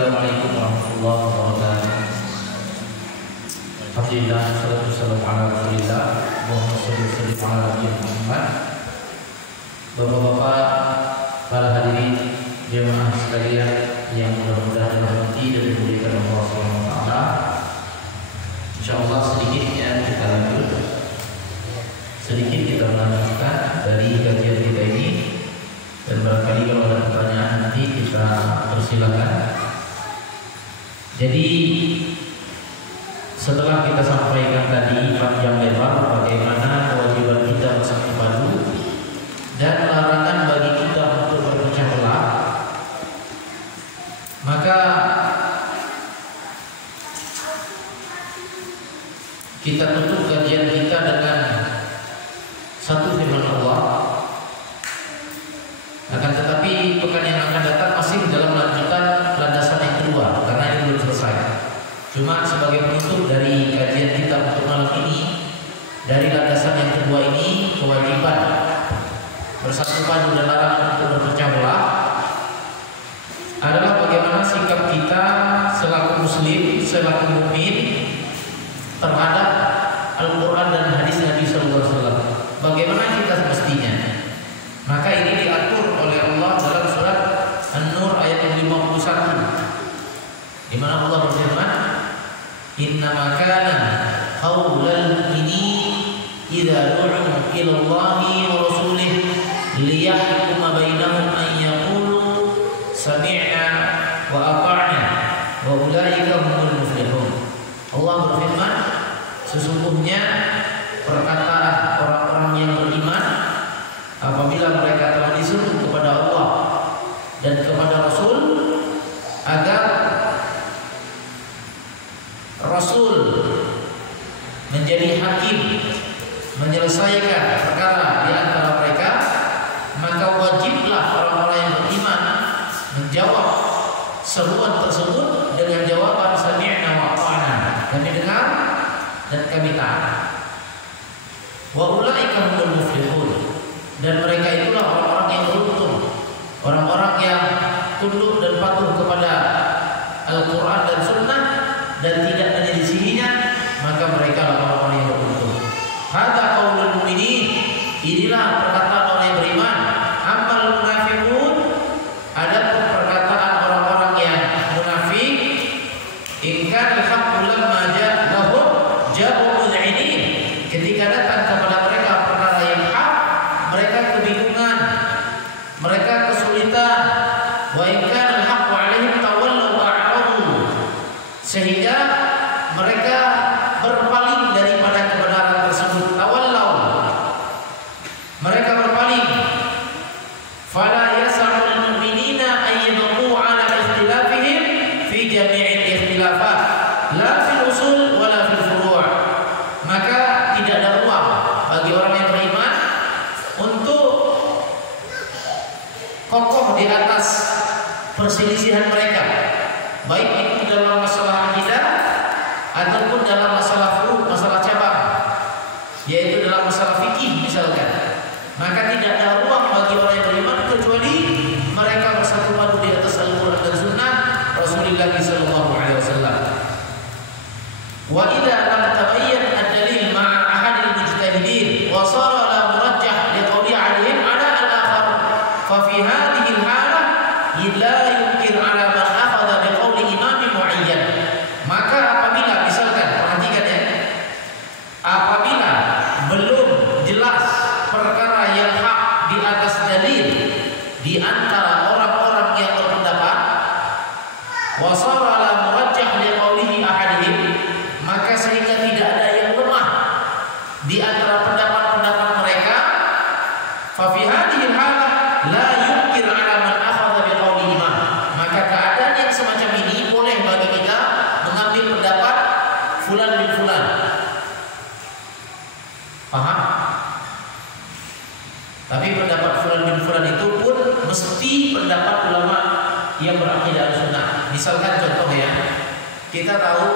Assalamualaikum warahmatullahi wabarakatuh. Alhamdulillah, salatu wassalamu ala Rasulillah, Muhammad sallallahu alaihi wasallam. Bapak-bapak, para hadirin jemaah sekalian yang mudah-mudahan dirahmati dan dimuliakan Allah Subhanahu wa taala. Insyaallah sedikitnya kita melanjutkan dari kajian kita ini, dan barangkali kalau ada pertanyaan nanti kita persilakan. Jadi setelah kita sampaikan tadi panjang lebar bagaimana kewajiban kita bersatu padu dan larangan bagi kita untuk berpecah belah, maka kita tutup kajian kita dengan satu firman Allah. Akan tetapi pekan yang akan datang masih dalam lanjutan landasan yang kedua, karena ini belum selesai. Cuma sebagai penutup dari kajian kita untuk malam ini, dari landasan yang kedua ini, kewajiban bersatu padu dan larangan untuk berpecah belah adalah bagaimana sikap kita selaku muslim, selaku mukmin terhadap Al-Quran dan hadis Nabi Sallallahu Alaihi Wasallam. Bagaimana kita semestinya? Maka ini diatur oleh Allah dalam surat An-Nur ayat 51, di mana Allah berfirman, "Innama kana qaulal mu'minin idza du'u ila Allahi wa rasulih liyahkuma bainahum an yaqulu sami'na wa ata'na wa ulaika humul muflihun." Allah berfirman, sesungguhnya perkataan orang-orang yang beriman apabila mereka telah disuruh kepada Allah dan kepada Rasul agar Rasul menjadi hakim menyelesaikan perkara di antara mereka, maka wajiblah orang-orang yang beriman menjawab seruan tersebut dengan jawaban sami'na wa ata'na, kami dengar dan kami taat. Wa ulaika humul muflihun, dan mereka itulah orang-orang yang beruntung, orang-orang yang tunduk dan patuh kepada Al-Quran dan Sunnah dan tidak menyelisihinya, maka mereka adalah orang-orang yang beruntung. Hadza qaulul mu'minin, inilah perkataan orang yang beriman. Ammal munafiqun, adapun perkataan orang-orang yang munafik, in kana al-haqqu lamma ja'a lahum ja'u mud'inin, ketika datang kepada mereka perkara yang hak, mereka kebingungan, mereka kesulitan. Wa in kana al-haqqu 'alaihim tawallaw wa a'radu, sehingga mereka berpaling daripada kebenaran tersebut. Tawallaw, mereka berpaling. Fala yas'alul mu'minina an yabqu 'ala ikhtilafihim fi jami'il ikhtilafat, la fil usul wala fil furu'. Maka tidak ada ruang bagi orang yang beriman untuk kokoh di atas perselisihan mereka, baik itu dalam masalah akidah ataupun dalam masalah furu', masalah cabang, yaitu dalam masalah fikih misalkan. Maka tidak ada ruang bagi orang yang beriman kecuali mereka bersatu padu di atas Al-Quran dan Sunnah Rasulullah sallallahu alaihi wasallam. Wa idza lam tabayyan ad-dalil ma'a ahadil mujtahidin wa sara la murajjah li qawli 'alaihim 'ala al-akhar, fa fi hadhihi al-halah la yumkin 'ala man akhadha bi qawli imam mu'ayyan. Maka apabila misalkan, perhatikan ya, apabila belum jelas perkara yang hak di atas dalil di antara orang-orang yang berpendapat, wa sara la murajjah li qawlihi ahadihim, maka sehingga tidak ada yang lemah di antara pendapat-pendapat mereka, fa fi hadhihi halah la yumkin 'ala man akhadha bi qawli imam, maka keadaan yang semacam ini boleh bagi kita mengambil pendapat fulan bin fulan. Paham? Tapi pendapat fulan bin fulan itu pun mesti pendapat ulama yang berakidah sunnah. Misalkan contoh ya, kita tahu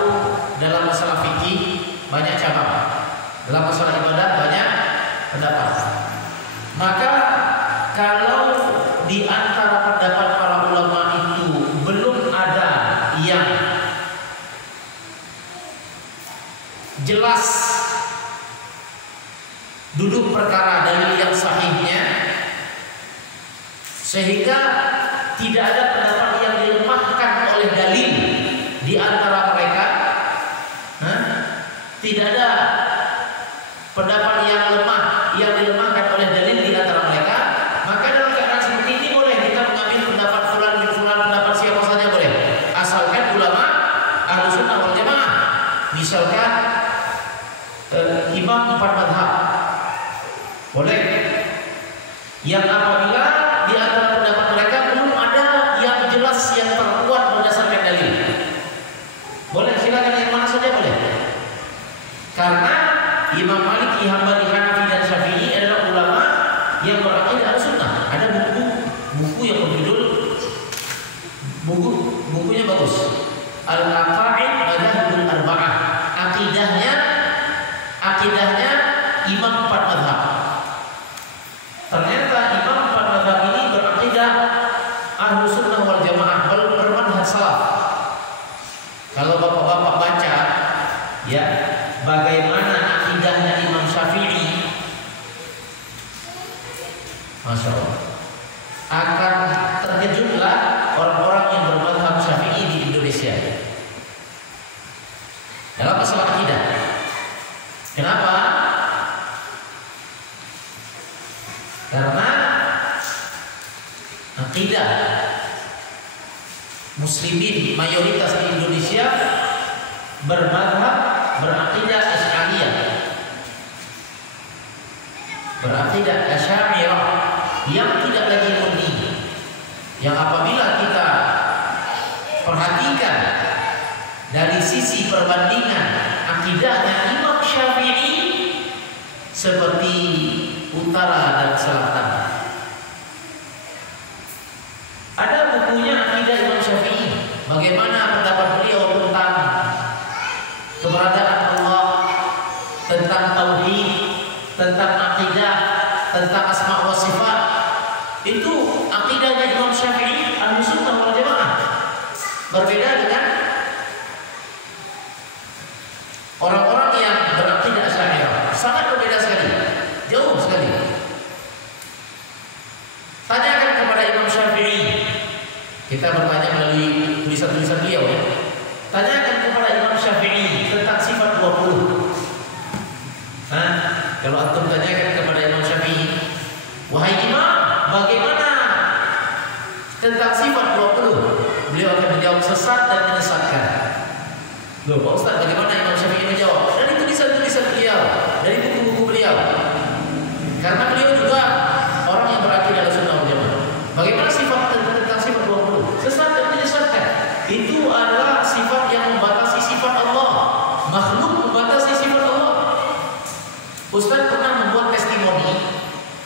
dalam masalah fikih banyak cabang, dalam masalah ibadah banyak pendapat. Maka kalau di antara pendapat para ulama itu belum ada perkara dalil yang sahihnya, sehingga tidak ada pendapat yang dilemahkan oleh dalil di antara mereka. Tidak ada pendapat yang dilemahkan oleh dalil di antara mereka. Maka dalam keadaan seperti ini boleh kita mengambil pendapat fulan bin fulan, pendapat siapa saja boleh, asalkan ulama Ahlus Sunnah wal Jamaah. Misalkan imam 4 mazhab boleh, yang apabila di antara pendapat mereka belum ada yang jelas yang terkuat berdasarkan dalil, boleh, silakan yang mana saja boleh. Karena Imam Malik, Hambali, Hanafi dan Syafi'i adalah ulama yang berakidah Ahlussunnah. Ada buku yang berjudul, bukunya bagus, Al-Aqaid Madzhabul Arba'ah. Akidahnya imam 4 mazhab. Ternyata imam 4 mazhab ini berakidah Ahlussunnah wal Jamaah, bermanhaj salaf. Kalau bapak-bapak baca ya bagaimana akidahnya Imam Syafi'i, Masya Allah, akan terkejutlah orang-orang yang bermazhab Syafi'i di Indonesia dalam masalah akidah. Kenapa? Karena akidah muslimin mayoritas di Indonesia berakidah Asy'ariyah, berakidah Asy'ariyah yang tidak lagi murni, yang apabila kita perhatikan dari sisi perbandingan akidahnya Imam Syafi'i seperti utara dan selatan. Ada bukunya akidah Imam Syafi'i, bagaimana pendapat beliau tentang keberadaan Allah, tentang tauhid, tentang akidah, tentang asma wa sifat. Itu akidahnya Imam Syafi'i Ahlussunnah wal Jamaah. Berbeda dengan orang-orang yang berakidah Asy'ariyah, sangat berbeda sekali, jauh sekali. Tanyakan kepada Imam Syafi'i, kita bertanya melalui tulisan-tulisan beliau ya. Tanyakan kepada Imam Syafi'i tentang sifat 20. Kalau antum tanyakan kepada Imam Syafi'i, wahai Imam, bagaimana tentang sifat 20? Beliau akan menjawab sesat dan menyesatkan. Loh Pak Ustaz, bagaimana Imam Syafi'i menjawab? Dari tulisan-tulisan beliau, dari buku-buku beliau. Karena beliau juga orang yang berakidah Ahlussunnah wal Jamaah. Bagaimana tentang sifat 20? Sesat dan menyesatkan. Itu adalah sifat yang membatasi sifat Allah. Makhluk membatasi sifat Allah. Ustaz pernah membuat testimoni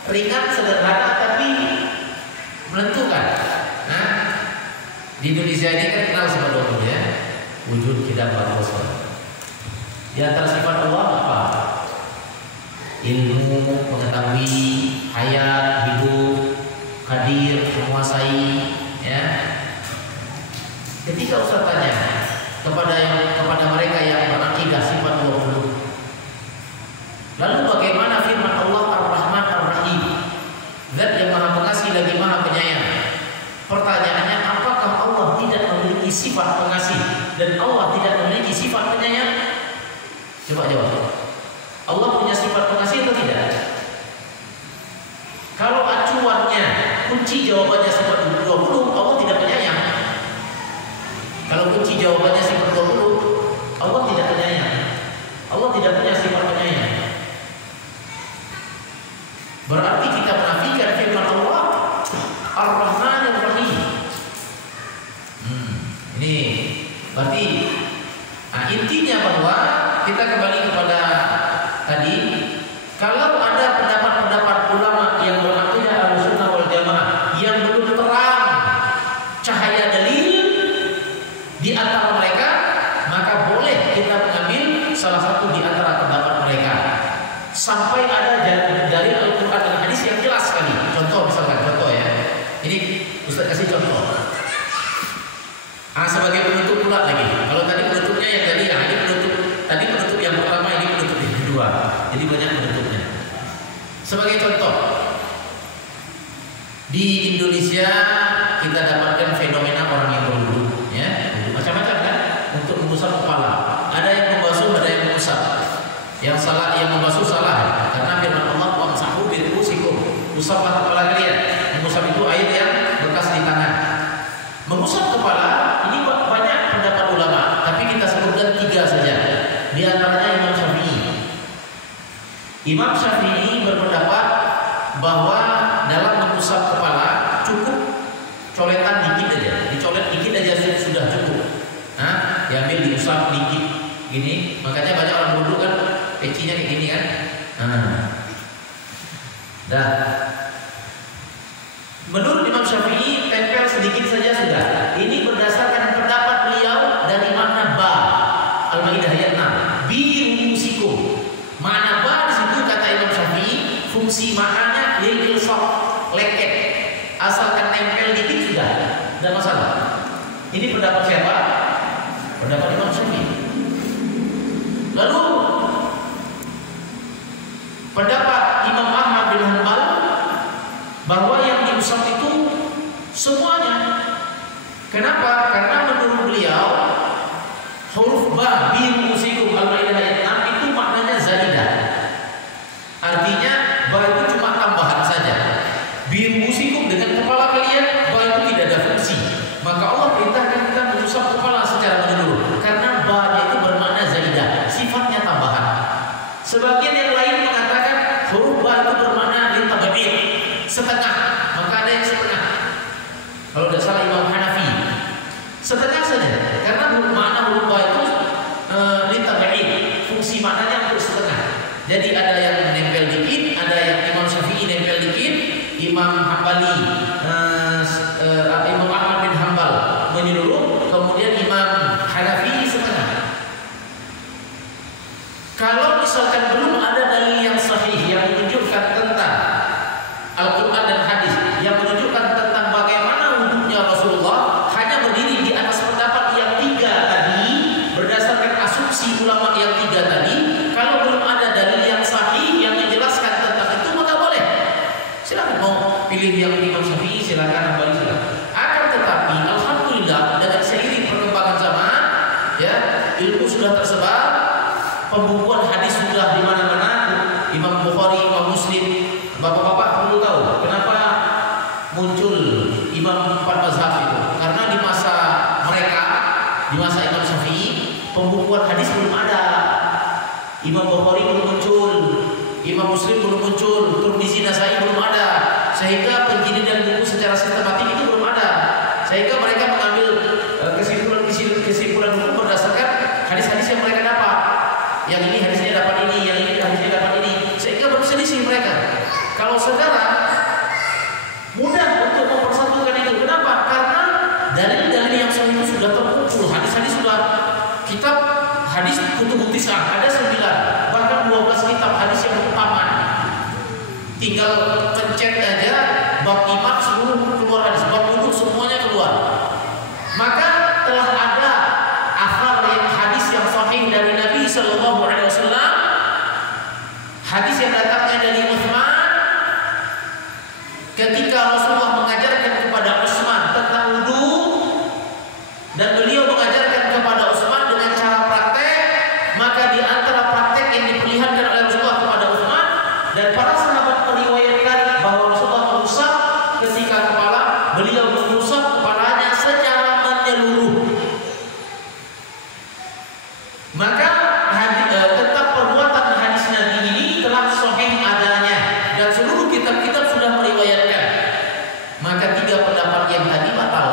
ringan, sederhana, tapi menentukan. Di Indonesia ini kan kenal sama dua ya, wujud, tidak, kosong. Di antara sifat Allah apa? Ilmu, mengetahui, hayat, hidup, hadir, menguasai. Ya. Ketika Ustaz tanya kepada mereka yang berakidah sifat 20, lalu bagaimana firman Allah Ar-Rahman Ar-Rahim, Zat yang Maha Pengasih lagi Maha Penyayang? Pertanyaannya, apakah Allah tidak memiliki sifat pengasih dan Allah tidak memiliki sifat penyayang? Coba jawab. Allah punya sifat pengasih atau tidak? Kalau acuannya kunci jawabannya sifat 20, Allah tidak penyayang. Kalau kunci jawabannya sifat 20, Allah tidak penyayang. Allah tidak punya sifat penyayang. Berarti kita menafikan firman Allah Ar-Rahman Ar-Rahim. Ini berarti intinya bahwa kita kembali kepada tadi, kalau ada pendapat-pendapat ulama yang berakidah Ahlussunnah wal Jamaah yang belum terang cahaya dalil di antara mereka, maka boleh kita mengambil salah satu di antara pendapat mereka sampai ada dari Al-Quran dan hadis yang jelas sekali. Contoh misalkan, contoh ya. Ini Ustaz kasih contoh. Sebagai penutup pula lagi. Kalau tadi penutupnya yang tadi, ini penutup. Tadi penutup yang pertama, ini penutup yang kedua. Jadi banyak penutupnya. Sebagai contoh, di Indonesia kita dapatkan fenomena orang yang berwudu, ya, macam-macam kan, untuk mengusap kepala. Ada yang membasuh, ada yang mengusap. Yang salah, yang membasuh salah, karena firman Allah, "Wamsahu biru'usikum." Usaplah kepala kalian. Mengusap itu air yang bekas di tangan. Mengusap kepala ini banyak pendapat ulama, tapi kita sebutkan 3 saja. Di antaranya Imam Syafi'i. Imam Syafi'i berpendapat bahwa dalam mengusap kepala cukup coletan dikit aja, dicolet dikit aja sudah cukup. Nah, diambil diusap dikit gini. Makanya banyak orang bodoh kan pecinya kayak gini kan. Dah. Menurut Imam Syafi'i tempel sedikit saja sudah. Ini berdasarkan pendapat beliau dari makna ba, Al-Maidah ayat 6. Biru'usikum. Makna ba di situ kata Imam Syafi'i fungsi maknanya lil ilsaq, leket. Asalkan nempel dikit sudah, tidak masalah. Ini pendapat siapa? Pendapat Imam Syafi'i. Lalu pendapat Imam Ahmad bin Hanbal bahwa yang diusap itu semuanya. Kenapa? Karena menurut beliau huruf ba biru'usikum Al-Maidah ayat 6 itu maknanya zaidah. Artinya ba itu cuma tambahan saja. Biru'usikum dengan kepala kalian, ba itu tidak ada fungsi. Maka Allah perintahkan kita mengusap kepala secara menyeluruh karena ba itu bermakna zaidah, sifatnya tambahan. Sebagian yang lain mengatakan huruf ba itu bermakna litab'id, setengah. Maka ada yang setengah. Kalau tidak salah Imam Hanafi setengah saja, karena makna huruf ba itu litab'id, fungsi maknanya untuk setengah. Jadi ada yang nempel dikit, ada yang Imam Syafi'i nempel dikit, Imam Hambali, Imam Ahmad bin Hanbal menyeluruh, kemudian Imam Hanafi setengah. Kalau misalkan belum ada dalil yang sahih yang menunjukkan tentang Al-Quran dan hadis yang menunjukkan tentang bagaimana wudhunya Rasulullah, hanya berdiri di atas pendapat yang 3 tadi, berdasarkan asumsi ulama yang 3 tadi. Kalau belum ada dalil yang sahih yang menjelaskan tentang itu, maka boleh. Silakan mau pilih yang Imam Syafi'i, silakan Hambali silakan. Akan tetapi alhamdulillah dengan seiring perkembangan zaman, ya, ilmu sudah tersebar, pembukuan hadis sudah di mana-mana. Imam Bukhari, Imam Muslim. Bapak-bapak perlu tahu kenapa muncul imam 4 mazhab itu. Karena di masa mereka, di masa Imam Syafi'i, pembukuan hadis belum ada. Imam Bukhari belum muncul, Imam Muslim belum muncul, Tirmizi, Nasai belum ada. Sehingga penjilidan buku secara sistematik itu belum ada. Sehingga mereka mengambil kesimpulan hukum berdasarkan hadis-hadis yang mereka dapat. Yang ini hadisnya dapat ini, yang ini hadisnya dapat ini. Sehingga berselisih mereka. Kalau saudara mudah untuk mempersatukan itu. Kenapa? Karena dalil-dalil yang sahih itu sudah terkumpul. Hadis-hadis sudah, kitab hadis kutubut tis'ah ada 9, bahkan 12 kitab hadis yang utama. Tinggal pencet aja bab iman seluruh keluar hadis, bab wudhu semuanya keluar. Maka telah ada akhbar yang hadis yang sahih dari Nabi Sallallahu Alaihi Wasallam, hadis yang datangnya dari Utsman ketika Rasulullah mengajarkan kepada Utsman tentang wudhu, dan beliau mengajarkan kepada Utsman dengan cara praktek. Maka di antara praktek yang diperlihatkan oleh Rasulullah kepada Utsman, dan para sahabat meriwayatkan bahwa Rasulullah mengusap ketika kepala, beliau mengusap kepalanya secara menyeluruh. Maka tetap perbuatan hadis Nabi ini telah sahih adanya, dan seluruh kitab-kitab sudah meriwayatkan. Maka 3 pendapat yang tadi batal.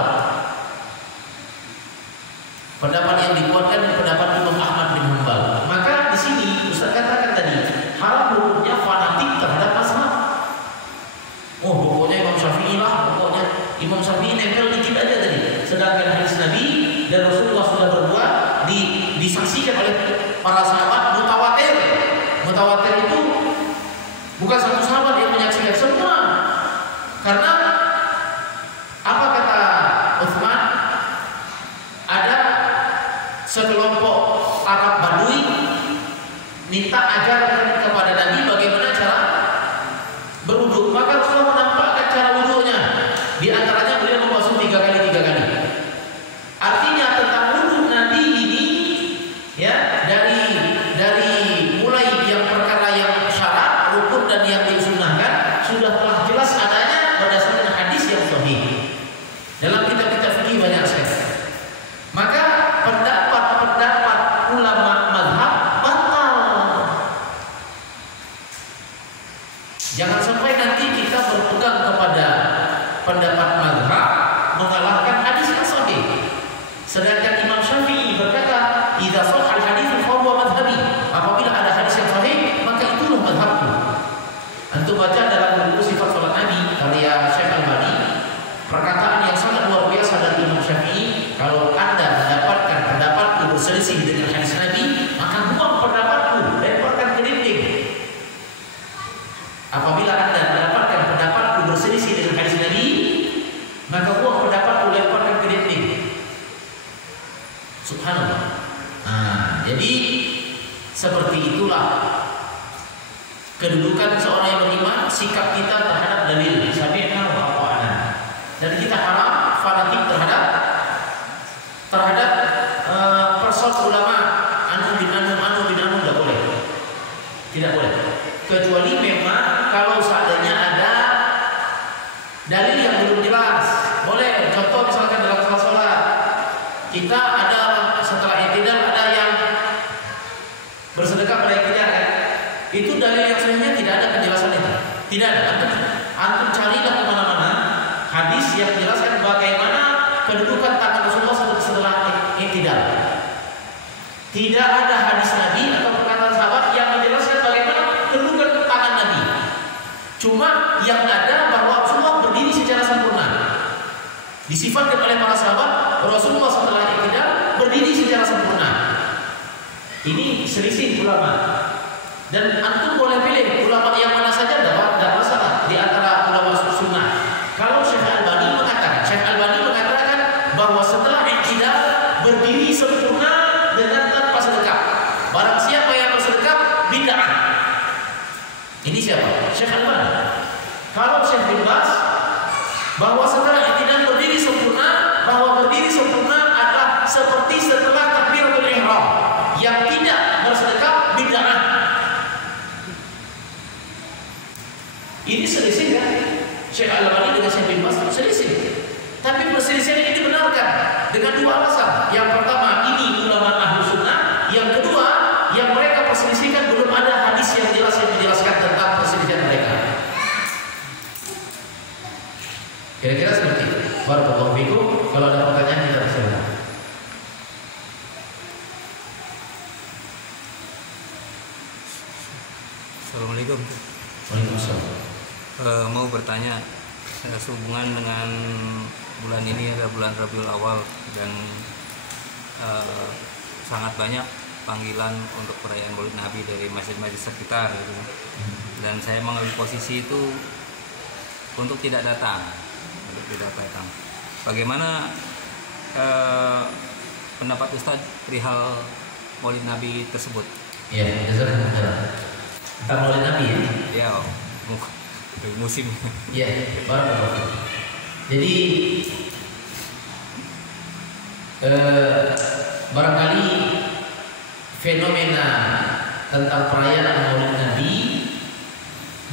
Pendapat yang dikuatkan pendapat Imam Ahmad bin Hanbal. Maka di sini Ustaz katakan tadi, haram hukumnya fanatik terhadap mazhab. Oh, pokoknya Imam Syafi'i lah, pokoknya Imam Syafi'i nempel dikit aja tadi. Sedangkan hadis Nabi dan Rasulullah sudah berbuat disaksikan oleh para sahabat mutawatir. Mutawatir itu bukan satu sahabat yang menyaksikan, semua. Karena apa kata Utsman? Ada sekelompok Arab Badui minta ajarkan kepada Nabi bagaimana cara Di antaranya beliau membasuh 3 kali. Artinya tentang wudhu Nabi ini ya dari mulai yang perkara yang syarat, rukun dan yang disunahkan sudah telah jelas adanya berdasarkan hadis yang sahih. Dalam kitab-kitab fikih banyak sekali. Maka pendapat ulama mazhab batal. Jangan sampai nanti kita berpegang kepada pendapat mazhab mengalahkan hadis yang sahih. Sedangkan Imam Syafi'i berkata, "Idza shahha al-hadits fa huwa madhhabi." Apabila ada hadis yang sahih, maka itulah mazhabku. Antum baca dalam buku Sifat Salat Nabi karya Syekh Al-Albani, perkataan yang sangat luar biasa dari Imam Syafi'i, kalau Anda mendapatkan pendapatku berselisih dengan hadis Nabi, maka buang pendapatku, lemparkan ke dinding. Apabila Anda mendapatkan pendapatku berselisih dengan hadis Nabi, maka buang pendapatku, lemparkan ke dinding. Subhanallah. Nah, jadi seperti itulah kedudukan seorang yang beriman, sikap kita terhadap dalil. Sami'na wa ata'na. Dan kita haram fanatik terhadap person ulama anu bin anu tidak boleh. Tidak boleh. Kecuali memang kalau seandainya ada dalil yang belum jelas. Boleh. Contoh misalkan dalam salat, kita ada setelah i'tidal ada yang bersedekah pada i'tidal kan? Itu dalil yang sebenarnya tidak ada penjelasan itu. Tidak ada. Antum carilah kemana-mana hadis yang menjelaskan bagaimana kedudukan tangan Rasulullah setelah i'tidal. Tidak ada hadis Nabi atau perkataan sahabat yang menjelaskan bagaimana kedudukan tangan Nabi. Cuma yang ada bahwa Rasulullah berdiri secara sempurna. Disifatkan oleh para sahabat Rasulullah setelah i'tidal berdiri secara sempurna. Ini selisih ulama. Dan antum boleh pilih ulama yang mana saja, tidak masalah di antara ulama sunnah. Kalau Syekh Al-Albani mengatakan bahwa setelah i'tidal berdiri sempurna dengan tanpa sedekap. Barang siapa yang bersedekap bid'ah. Ini siapa? Syekh Al-Albani. Kalau Syekh bin Baz bahwa setelah i'tidal berdiri sempurna, bahwa berdiri sempurna adalah seperti setelah takbiratul ihram. Yang tidak bersedekap bid'ah. Ini selisih kan? Syekh Al-Albani dengan Syekh bin Baz selisih. Tapi perselisihan ini dibenarkan dengan 2 alasan. Yang pertama, ini ulama ahlu sunnah. Yang kedua, yang mereka perselisihkan belum ada hadis yang jelas yang menjelaskan tentang perselisihan mereka. Kira-kira seperti itu. Barakallahu fikum. Kalau ada pertanyaan kita silakan. Assalamualaikum. Waalaikumsalam. Mau bertanya sehubungan dengan bulan ini adalah bulan Rabiul Awal dan sangat banyak panggilan untuk perayaan Maulid Nabi dari masjid-masjid sekitar gitu. Dan saya mengambil posisi itu untuk tidak datang. Bagaimana pendapat Ustadz perihal Maulid Nabi tersebut? Ya, jazakumullah. Tentang Maulid Nabi ya? Ya, musim. Ya, barakallahu. Jadi barangkali fenomena tentang perayaan Maulid Nabi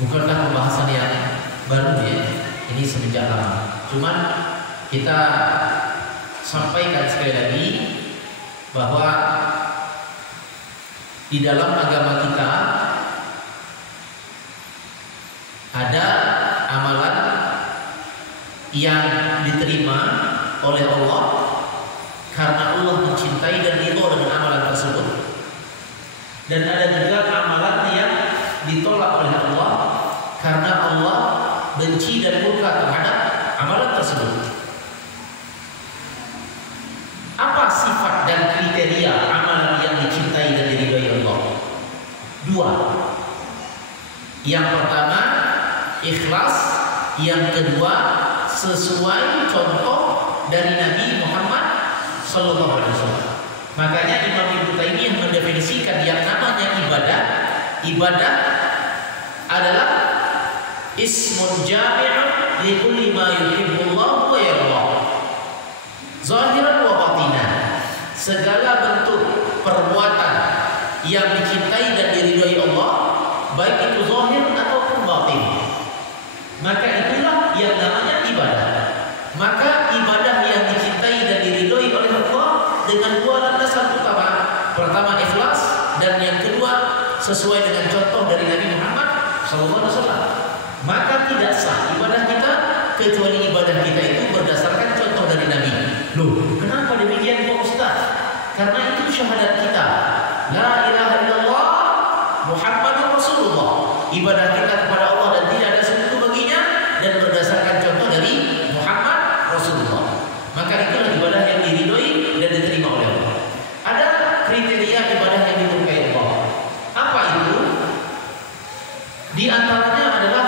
bukanlah pembahasan yang baru ya. Ini semenjak lama. Cuman kita sampaikan sekali lagi bahwa di dalam agama kita ada amalan yang diterima oleh Allah karena Allah mencintai dan ridho dengan amalan tersebut, dan ada juga amalan yang ditolak oleh Allah karena Allah benci dan murka terhadap amalan tersebut. Apa sifat dan kriteria amalan yang dicintai dan diridhai Allah? 2. Yang pertama ikhlas, yang kedua sesuai contoh dari Nabi Muhammad SAW. Makanya Imam Ibnu Taimiyah mendefinisikan yang namanya ibadah adalah ismun jami'un likulli ma yuhibbullahu wa yardah. Zahiran wa batinan, segala bentuk perbuatan yang dicintai dan diridhoi Allah, baik itu zahir ataupun batin, maka itulah yang namanya ibadah. Maka ibadah yang dicintai dan diridhoi oleh Allah dengan dua landasan utama. Pertama ikhlas, dan yang kedua sesuai dengan contoh dari Nabi Muhammad SAW. Maka tidak sah ibadah kita kecuali ibadah kita itu berdasarkan contoh dari Nabi. Loh, kenapa demikian Pak Ustaz? Karena itu syahadat kita, la ilaha illallah Muhammadur Rasulullah. Ibadah kita kepada Allah dan tidak ada sekutu baginya, dan berdasarkan contoh dari Muhammad Rasulullah. Maka itulah ibadah yang diridhoi dan diterima oleh Allah. Ada kriteria ibadah yang dimurkai Allah. Apa itu? Di antaranya adalah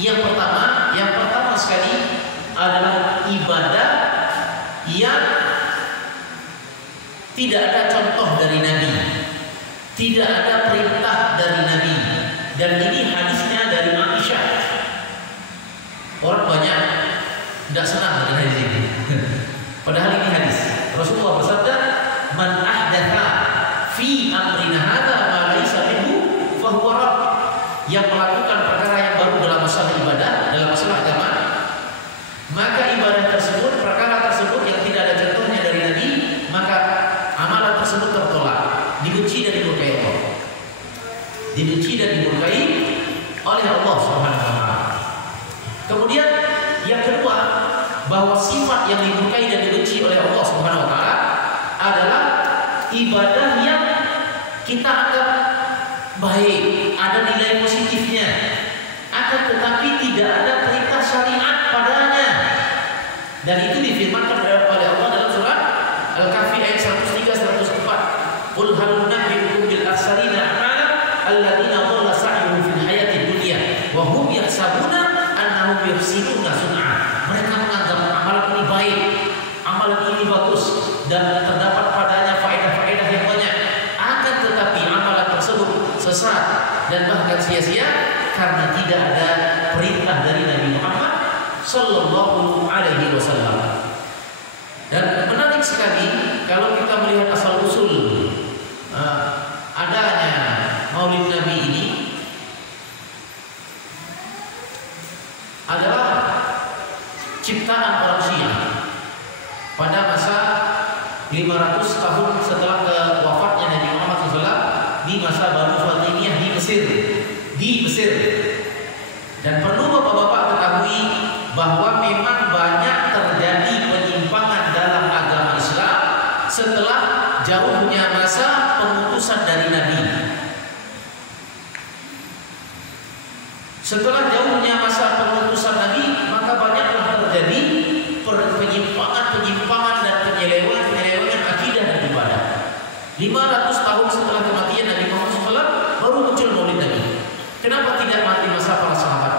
yang pertama sekali adalah ibadah yang tidak ada contoh dari Nabi, tidak ada perintah dari Nabi, dan ini hadisnya dari Aisyah. Orang banyak tidak senang dengan hadis ini. Padahal ini hadis Rasulullah bersabda, "Man ahdatha fi amrina hadza ma laysa minhu fa huwa rad." Yang melakukan perkara yang baru dalam masalah ibadah, dalam masalah agama, maka ibadah tersebut, perkara tersebut yang tidak ada contohnya dari Nabi, maka amalan tersebut tertolak, dibenci dan dimurkai Allah. Dibenci dan dimurkai oleh Allah Subhanahu wa taala. Kemudian yang kedua, bahwa sifat yang dimurkai dan dibenci oleh Allah Subhanahu wa taala adalah ibadah yang kita anggap baik, ada nilai positifnya, akan tetapi tidak ada perintah syariat padanya. Dan itu difirmankan oleh Allah dalam surah Al-Kahfi ayat 103-104. Qul hal nunabbi'ukum bil akhsarina a'mala alladziina dhalla sa'yuhum fil hayatid dunya wa hum yahsabuna annahum yuhsinuna sun'a. Mereka menganggap amalan ini baik, amalan ini bagus, dan terdapat padanya faedah-faedah yang banyak. Akan tetapi amalan tersebut sesat dan bahkan sia-sia karena tidak ada perintah dari Nabi Muhammad Sallallahu Alaihi Wasallam. Dan menarik sekali kalau kita melihat asal usul adanya Maulid Nabi ini adalah ciptaan orang Syiah pada masa 500 tahun setelah wafatnya Nabi Muhammad SAW di masa Banu Fatimiyah di Mesir. Dan perlu bapak-bapak ketahui bahwa memang banyak terjadi penyimpangan dalam agama Islam setelah jauhnya masa pengutusan dari Nabi. Setelah jauhnya masa pengutusan Nabi, maka banyaklah terjadi penyimpangan dan penyelewengan akidah dan ibadah. 500 tahun setelah kematian Nabi Muhammad SAW baru muncul Maulid Nabi. Kenapa tidak di masa para sahabat?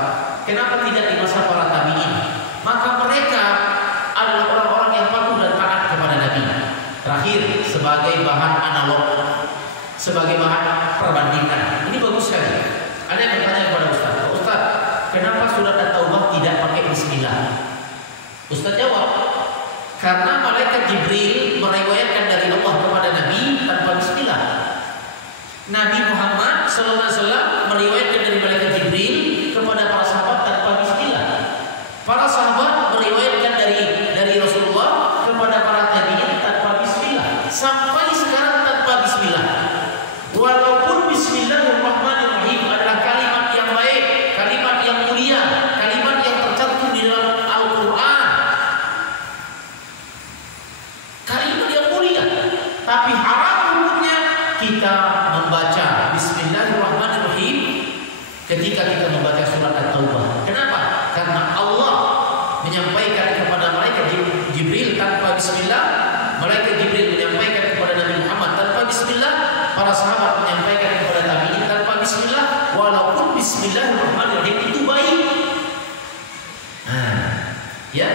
Kenapa tidak di masa para tabi'in? Maka mereka adalah orang-orang yang patuh dan taat kepada Nabi. Terakhir, sebagai bahan analog, sebagai bahan perbandingan. Ini bagus sekali. Ada yang bertanya kepada Ustaz, Ustaz, kenapa surat At-Taubah tidak pakai Bismillah? Ustaz jawab, karena malaikat Jibril meriwayatkan dari Allah kepada Nabi tanpa Bismillah. Nabi Muhammad SAW meriwayatkan dari malaikat Jibril kepada para sahabat tanpa Bismillah. Para sahabat meriwayatkan dari Rasulullah kepada para tabi'in tanpa Bismillah. Sampai sekarang tanpa Bismillah. Walaupun Bismillahirrahmanirrahim adalah kalimat yang baik, kalimat yang mulia, kalimat yang tercantum di dalam Al-Quran, kalimat yang mulia, tapi haram hukumnya kita membaca Bismillahirrahmanirrahim ketika kita membaca surat At-Taubah. Kenapa? Karena Allah menyampaikan kepada malaikat Jibril tanpa Bismillah, malaikat Jibril menyampaikan kepada Nabi Muhammad tanpa Bismillah, para sahabat menyampaikan kepada tabi'in tanpa Bismillah, walaupun Bismillahirrahmanirrahim itu baik. Ya,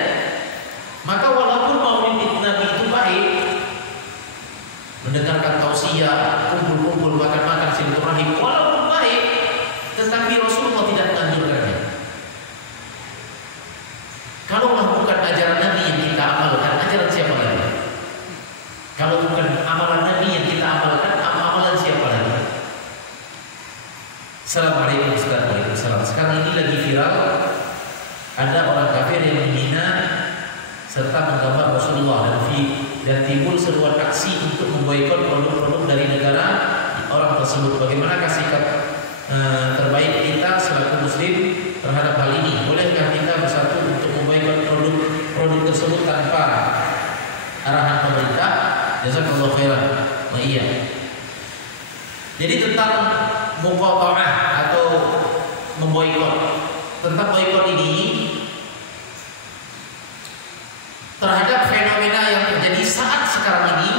maka walaupun Maulid Nabi itu baik, mendengarkan tausiah, kumpul-kumpul, makan-makan, silaturahim, walaupun baik, tetapi Rasulullah tidak menganjurkannya. sekarang ini lagi viral, ada orang kafir yang menghina serta menggambar Rasulullah dan timbul seruan aksi untuk memboikot produk-produk dari negara orang tersebut. Bagaimanakah sikap terbaik kita selaku muslim terhadap hal ini? Bolehkah kita bersatu untuk memboikot produk tersebut tanpa arahan pemerintah? Jazakallahu khairan. Iya. Jadi tentang muqatta'ah atau memboikot, tentang boikot ini terhadap fenomena yang terjadi saat sekarang ini,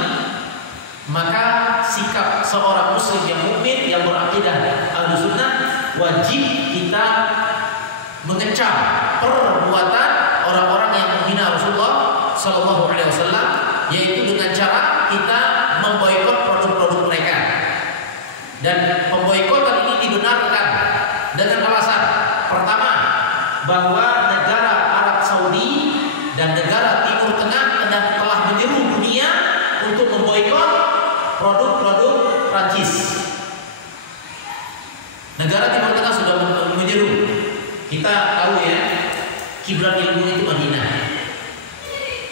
maka sikap seorang muslim yang mukmin yang berakidah Ahlussunnah wajib kita mengecam perbuatan orang-orang yang menghina Rasulullah Sallallahu Alaihi Wasallam, yaitu dengan cara kita memboikot produk-produk mereka. Dan pemboikotan ini dibenarkan dengan alasan pertama, bahwa negara Arab Saudi dan negara Timur Tengah telah menyeru dunia untuk memboikot produk-produk Prancis. Negara Timur Tengah sudah menyeru. Kita tahu ya, kiblat ilmu itu Madinah.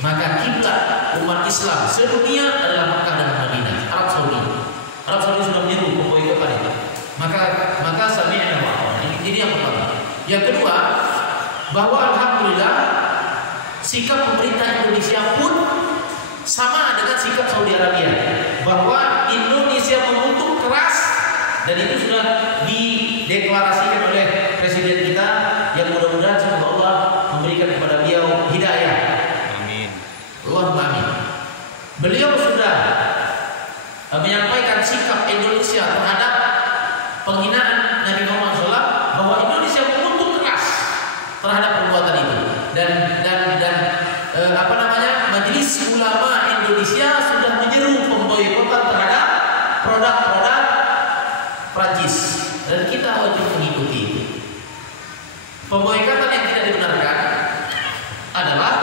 Maka kiblat umat Islam sedunia adalah Makkah dan Madinah, Arab Saudi. Arab Saudi sudah menyeru pemboikotan itu. Maka sami'na wa ata'na. Ini yang pertama. Yang kedua, bahwa alhamdulillah sikap pemerintah Indonesia pun sama dengan sikap Saudi Arabia, bahwa Indonesia mengutuk keras, dan itu sudah dideklarasikan oleh presiden kita, yang mudah-mudahan semoga Allah memberikan kepada beliau hidayah. Amin. Allahumma amin. Beliau sudah menyampaikan sikap Indonesia terhadap penghinaan Nabi Muhammad SAW, bahwa Indonesia mengutuk keras terhadap perbuatan itu, dan Majelis Ulama Indonesia sudah menyeru pemboikotan terhadap produk-produk Prancis, dan kita wajib mengikuti itu. Pemboikotan yang tidak dibenarkan adalah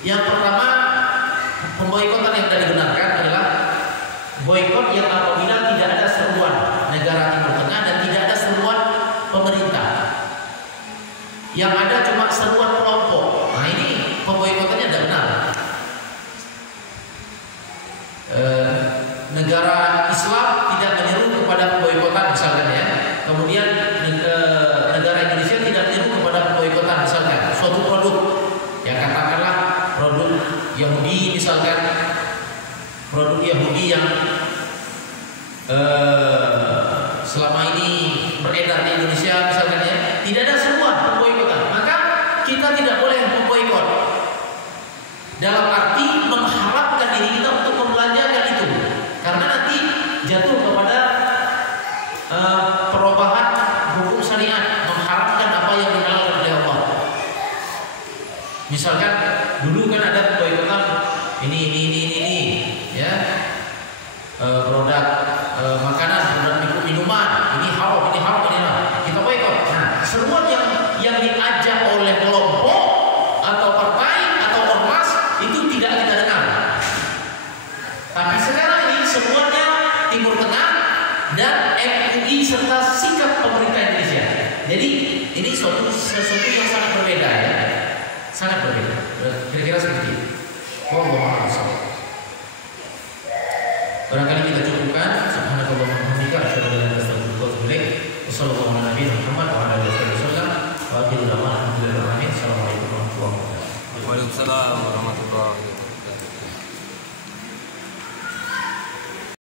yang pertama, pemboikotan yang tidak dibenarkan adalah boikot yang apabila tidak ada seruan negara Timur Tengah dan tidak ada seruan pemerintah, yang ada cuma seruan kelompok. Nah, ini pemboikotannya tidak benar. Negara Islam tidak menyeru kepada pemboikotan misalkan ya. Kemudian negara Indonesia tidak menyeru kepada pemboikotan misalkan suatu produk, ya katakanlah produk Yahudi misalkan, produk Yahudi yang selama ini beredar di Indonesia misalkan ya, tidak ada seruan pemboikotan, maka kita tidak boleh memboikot dalam arti mengharapkan diri kita untuk membelanjakan itu, karena nanti jatuh kepada perubahan hukum syariat, mengharapkan apa yang dihalalkan oleh Allah. Misalkan dulu kan ada pemboikotan ini ya, produk makanan, produk minuman, ini haram, ini kita boikot. Nah, seruan yang diajak oleh kelompok atau partai atau ormas itu tidak kita dengar. Tapi sekarang ini semuanya Timur Tengah dan MUI serta sikap pemerintah Indonesia. Jadi ini sesuatu yang sangat berbeda ya, sangat berbeda. Kira-kira seperti itu. Wallahu a'lam. Barangkali kita cukupkan. Subhanallah wa bihamdika.